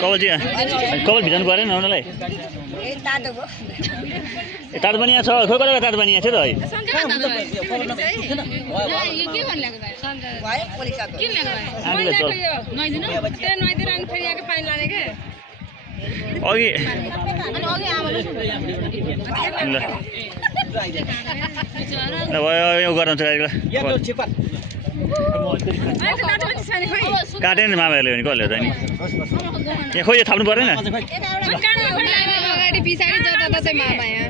कबल चाहिँ कबल भिजाउनु परेन उनीलाई तातो पनि यहाँ छ खोइ कता तातो पनि यहाँ छ त है अघि यो गराउँछ काटेन मामाहरूले भने कसले त नि यहाँ खोइ थाप्नु परेन अगाडि पछाडि जताततै मामा यहाँ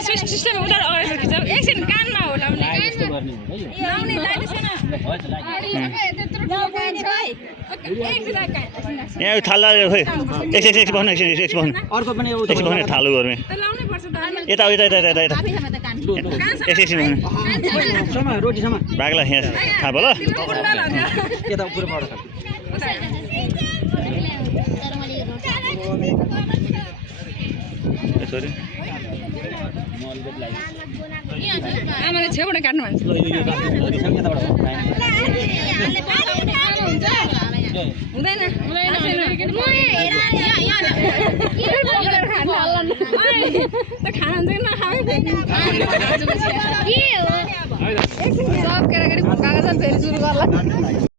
सिस्टम उता अगाडि खिच्छ एकछिन कानमा होला यहाँ थाल्दा खोइ एकछिन बस्नु अर्को पनि थालु गर्ने यता यता यता यता यता एकछिन रोटीसम्म भागला यहाँ थाहा भयो ल यता पुरो सरी आमाले छेउबाट काट्नु भन्छ हुँदैन खाना हुन्छ नखाए सब केटाकेटी भुकाएको छ फेरि सुरु गर्ला